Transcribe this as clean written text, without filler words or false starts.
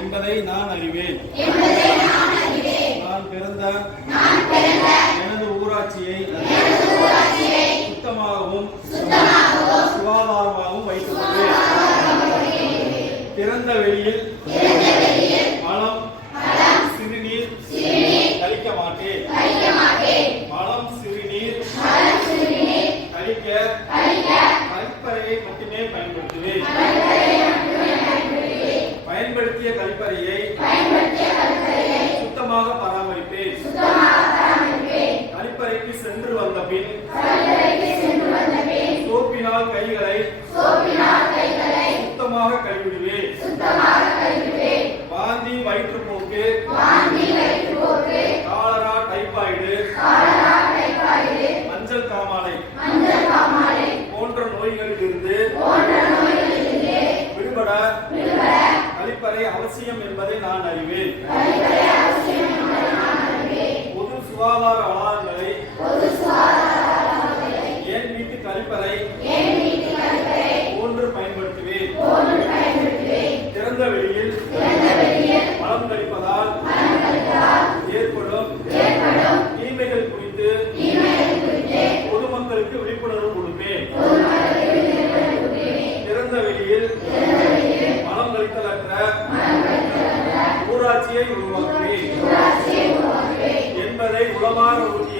என்பதை நான் அறிவேன். நான் பிறந்த எனது ஊராட்சியை சுத்தமாகவும் சுகாதாரமாகவும் வைத்துக் கொள்வேன். திறந்த வெளியில் மலம் சிறுநீர் கழிக்க மாட்டேன். மலம் சிறுநீர் கழிக்க கழிப்பறையை மட்டுமே பயன்படுத்துவேன். பயன்படுத்திய கழிப்பறையை சுத்தமாக பராமரிப்பேன். கழிப்பறைக்கு சென்று வந்த பின் சோப்பினால் கைகளை சுத்தமாக கழுவிடுவேன். வாந்தி வயிற்றுப்போக்கு காலரா டைபாய்டு மஞ்சள் காமாலை போன்ற நோய்களில் இருந்து விடுபட கழிப்பறை அவசியம் என்பதை நான் அறிவேன். பொது சுகாதார வளாகங்களை என் வீட்டு கழிப்பறை போன்று பயன்படுத்துவேன். திறந்த வெளியில் மலம் கழிப்பதால் ஏற்படும் தீமைகள் குறித்து பொதுமக்களுக்கு விழிப்புணர்வு கொடுப்பேன். திறந்த வெளியில் மலம் கழித்தலற்ற ஊராட்சியை உருவாக்குவேன் என்பதை உளமாற உறுதியாக